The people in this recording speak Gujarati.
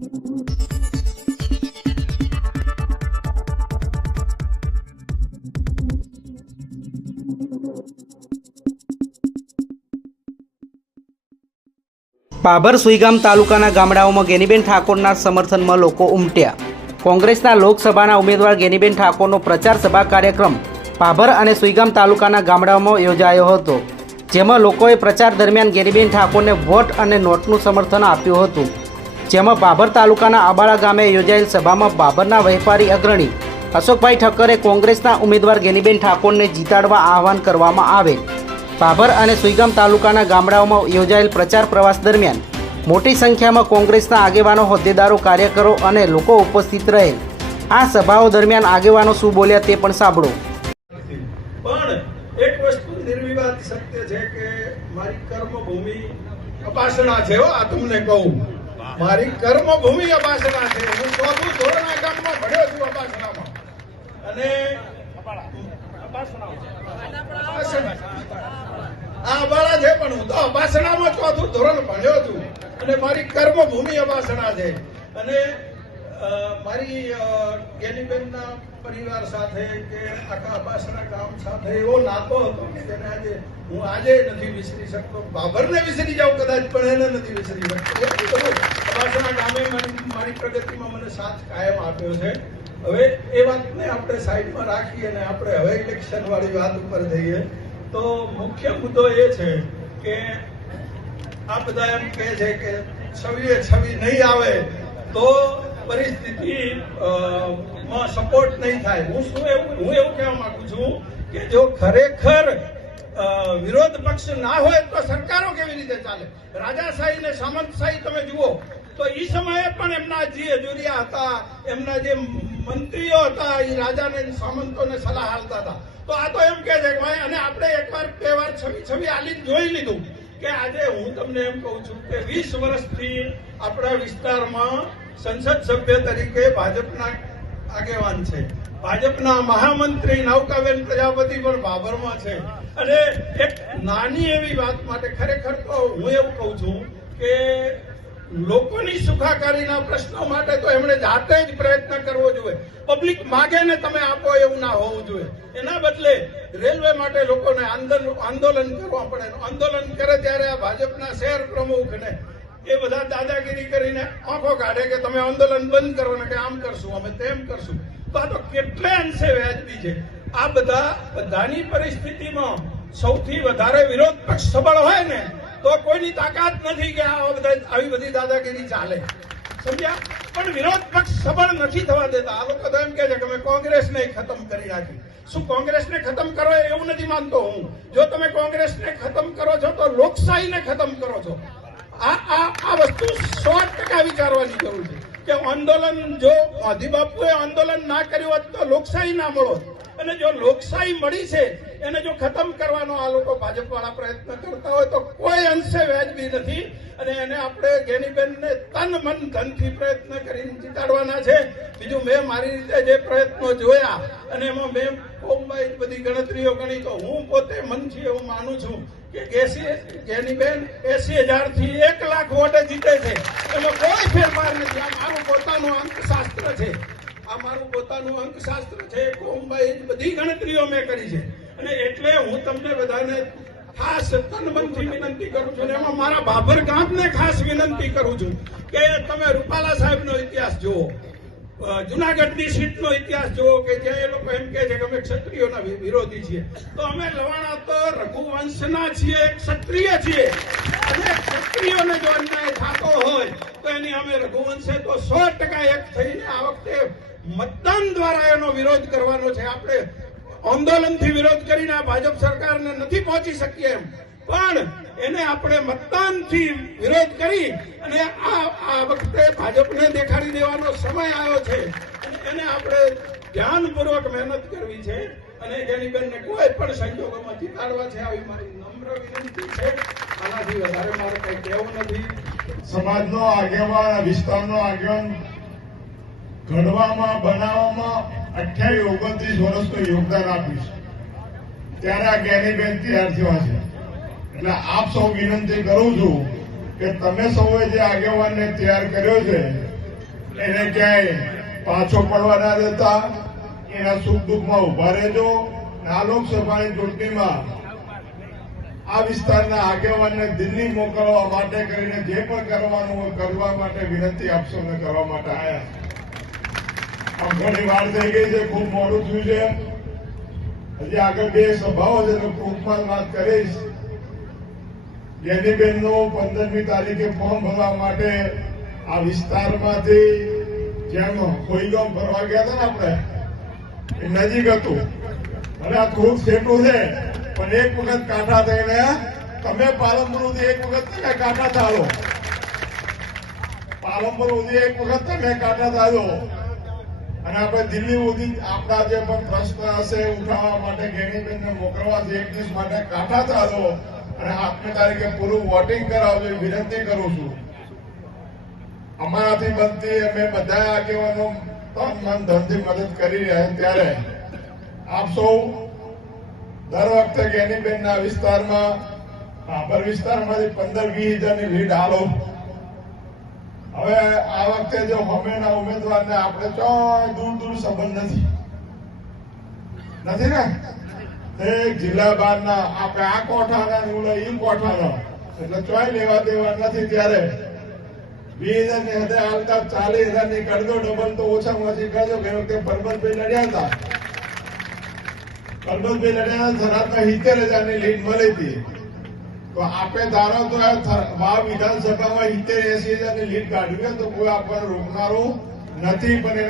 પાભર સુઈગામ તાલુકાના ગામડાઓમાં ગેનીબેન ઠાકોરના સમર્થનમાં લોકો ઉમટ્યા. કોંગ્રેસના લોકસભાના ઉમેદવાર ગેનીબેન ઠાકોરનો પ્રચાર સભા કાર્યક્રમ પાભર અને સુઈગામ તાલુકાના ગામડાઓમાં યોજાયો હતો, જેમાં લોકોએ પ્રચાર દરમિયાન ગેનીબેન ઠાકોરને વોટ અને નોટનું સમર્થન આપ્યું હતું. જેમાં બાબર તાલુકાના આબાળા ગામે યોજાયેલ સભામાં બાબરના વેપારી અગ્રણી અશોકભાઈ ઠક્કરે કોંગ્રેસના ઉમેદવાર ગેનીબેન ઠાકોરને જીતાડવા આહવાન કરવામાં આવેલ. બાબર અને સુઈગામ તાલુકાના ગામડાઓમાં યોજાયેલ પ્રચાર પ્રવાસ દરમિયાન મોટી સંખ્યામાં કોંગ્રેસના આગેવાનો, હોદ્દેદારો, કાર્યકરો અને લોકો ઉપસ્થિત રહેલ. આ સભાઓ દરમિયાન આગેવાનો શું બોલ્યા તે પણ સાંભળો. એક વસ્તુ નિર્વિવાદ સત્ય છે કે મારી કર્મભૂમિ અપાસના છે આ તમને કહું. મારી કર્મ ભૂમિ અપાસના છે. હું ચોથું ધોરણ ગામમાં ભણ્યો છું અપાસનામાં અને. આ બાળા છે પણ હું તો અપાસનામાં ચોથું ધોરણ ભણ્યો છું. અને મારી કર્મ ભૂમિ અપાસના છે. અને મારી અ, પરિવાર સાથે કે આખા અપાસના ગામ સાથે એવો નાતો હતો કે તેને આજે હું આજે નથી વિસરી શકતો. બાબરને વિસરી જાઉં કદાચ પણ એને નથી વિસરી શકતો. મારી પ્રગતિમાં મને સાથ કાયમ આપ્યો છે. હવે એ વાતને આપણે સાઈડમાં રાખી અને આપણે હવે ઇલેક્શન વાળી વાત ઉપર જઈએ. તો મુખ્ય મુદ્દો એ છે કે આ બધા એમ કહે છે કે છવીએ છવી નહીં આવે તો પરિસ્થિતિ માં સપોર્ટ નહીં થાય. હું શું એવું હું એવું કહેવા માંગુ છું કે જો ખરેખર વિરોધ પક્ષ ના હોય તો સરકારો કેવી રીતે ચાલે? રાજાશાહી ને સામંતશાહી તમે જુઓ. તો એ સમયે પણ એમના જે હજુરિયા હતા, એમના જે મંત્રીઓ હતા એ રાજાને સામંતોને સલાહ આપતા હતા. તો આ તો એમ કે છે કે ભાઈ, અને આપણે એકવાર બે વાર છબી છબી આલી જોઈ લીધું કે આજે હું તમને એમ કહું છું કે વીસ વર્ષથી આપણા વિસ્તારમાં સંસદ સભ્ય તરીકે ભાજપના આગેવાન છે. ભાજપના મહામંત્રી નવકાબેન પ્રજાપતિ પણ બાબરમાં છે. અને એક નાની એવી વાત માટે ખરેખર તો હું એવું કહું છું કે લોકોની સુખાકારીના પ્રશ્નો માટે તો એમણે જાતે જ પ્રયત્ન કરવો જોઈએ. પબ્લિક માગે ને તમે આપો એવું ના હોવું જોઈએ. એના બદલે રેલવે માટે લોકોને આંદોલન કરવા પડે. આંદોલન કરે ત્યારે આ ભાજપના શહેર પ્રમુખને એ બધા દાદાગીરી કરીને આંખો કાઢે કે તમે આંદોલન બંધ કરો ને કે આમ કરશું, અમે તેમ કરશું. તો આ તો કેટલે અંશે વ્યાજબી છે. આ બધા બધાની પરિસ્થિતિમાં સૌથી વધારે વિરોધ પક્ષ સબળ હોય ને તો કોઈની તાકાત નથી કે આ બધા આવી બધી દાદાગીરી ચાલે. સમજ્યા? પણ વિરોધ પક્ષ સબળ નથી થવા દેતા. આ લોકો તો એમ કે છે કે અમે કોંગ્રેસને ખતમ કરી નાખી શું કોંગ્રેસને ખતમ કરો એવું નથી માનતો હું? જો તમે કોંગ્રેસને ખતમ કરો છો, તો લોકશાહીને ખતમ કરો છો. આ આ આ વસ્તુ સો ટકા વિચારવાની જરૂર છે. કે આંદોલન જો મોદી બાપુએ આંદોલન ના કર્યું હોત તો લોકશાહી ના મળો અને જો લોકશાહી મળી છે, એને જો ખતમ કરવાનો આ લોકો ભાજપ વાળા પ્રયત્ન કરતા હોય તો કોઈ અંશે વ્યાજબી નથી. અને એને આપણે ગેનીબેનને તન મન ધનથી પ્રયત્ન કરીને જીતાડવાના છે. બીજું મેં મારી રીતે જે પ્રયત્નો જોયા, અને એમાં મેં કોમવાઈ બધી ગણતરીઓ ગણી તો હું પોતે મનથી એવું માનું છું કે એસી ગેનીબેન એસી હજારથી એક લાખ વોટે જીતે છે. એમાં કોઈ ફેરફાર નથી. આ મારું પોતાનું અંકશાસ્ત્ર છે. આ મારું પોતાનું અંકશાસ્ત્ર છે ગોમભાઈ બધી ગણતરીઓ મેં કરી છે. અને એટલે હું તમને બધાને ખાસ તન મનથી વિનંતી કરું છું એમાં મારા બાબર ગામને ખાસ વિનંતી કરું છું કે તમે રૂપાલા સાહેબનો ઇતિહાસ જુઓ. અ, જુનાગઢની સીટનો ઇતિહાસ જુઓ કે જ્યાં એ લોકો એમ કહે છે કે અમે ક્ષત્રિયોના વિરોધી છીએ. તો અમે લવાણા તો રઘુવંશના છીએ ક્ષત્રિય છીએ. અને ક્ષત્રિયોને જો અન્યાય થતો હોય તો એની અમે રઘુવંશે તો સો ટકા એક થઈને આ વખતે મતદાન દ્વારા એનો વિરોધ કરવાનો છે. આપણે આંદોલનથી વિરોધ કરીને આ ભાજપ સરકારને નથી પહોંચી શકીએ એમ. પણ એને આપણે મતદાનથી વિરોધ કરી અને આ વખતે ભાજપને દેખાડી દેવાનો સમય આવ્યો છે. એને આપણે ધ્યાનપૂર્વક મહેનત કરવી છે. અને જેનીબેનને કોઈ પણ સંજોગોમાં જીતાડવા છે, આવી મારી નમ્ર વિનંતી છે. આનાથી વધારે મારે કંઈ કહેવું નથી. સમાજનો આગેવાન, વિસ્તારનો આગેવાન ઘડવામાં બનાવવામાં અઠ્યાવીસ, ઓગણત્રીસ વર્ષનું યોગદાન આપ્યું છે. ત્યારે આ જ્ઞાનીબેન તૈયાર થયા છે. એટલે આપ સૌ વિનંતી કરું છું કે તમે સૌએ જે આગેવાનને તૈયાર કર્યો છે, એને ક્યાંય પાછો પડવા ના દેતા, એના સુખ દુઃખમાં ઊભા રહેજો. આ લોકસભાની ચૂંટણીમાં આ વિસ્તારના આગેવાનને દિલ્હી મોકલવા માટે કરીને જે પણ કરવાનું કરવા માટે વિનંતી આપશો ને કરવા માટે આવ્યા ઘણી વાર થઈ ગઈ છે, ખૂબ મોડું થયું છે. હજી આગળ બે સભાઓ છે ટૂંકમાં વાત કરીશ. જેનીબેનનું પંદરમી તારીખે ફોર્મ ભરવા માટે આ વિસ્તારમાંથી જેમ કોઈગામ ભરવા ગયા હતા ને આપણે, એ નજીક હતું. અને આ થોડુંક સેટું છે, પણ એક વખત કાંઠા થઈને, તમે પાલનપુર સુધી એક વખત તમે કાંઠા થાળો પાલનપુર સુધી એક વખત તમે કાંઠા થાલો અને આપણે દિલ્હી સુધી આપણા જે પણ પ્રશ્ન હશે, ઉઠાવવા માટે ગેનીબેનને મોકલવા છે એક માટે કાંઠા ચાલો. અને આઠમી તારીખે પૂરું વોટિંગ કરાવજો વિનંતી કરું છું. અમારાથી બનતી અમે બધા આગેવાનો તન મન ધનથી મદદ કરી રહ્યા ત્યારે. આપ સૌ દર વખતે ગેનીબેનના વિસ્તારમાં, બાબર વિસ્તારમાંથી પંદર વીસ હજારની ભીડ હાલો. હવે આ વખતે જો હમેના ઉમેદવારને આપણે ચોય દૂર દૂર સંબંધ નથી. નથી ને? એક જિલ્લા બહારના આપણે આ કોઠાના ને એ કોઠાના. એટલે ચોય લેવા દેવા નથી ત્યારે. વીસ હજારની હદે હાલતા ચાલીસ હજારની કરી ડબલ તો ઓછામાં ઓછી કરજો કે વખતે પરબતભાઈ લડ્યા હતા. પરબતભાઈ લડ્યા થરાદમાં સિત્તેર હજારની લીડ મળી હતી. તો આપે ધારો તો વાવ વિધાનસભામાં સિત્તેર એસી હજાર લીટ કાઢવી તો કોઈ આપણને રોકનારું નથી, પણ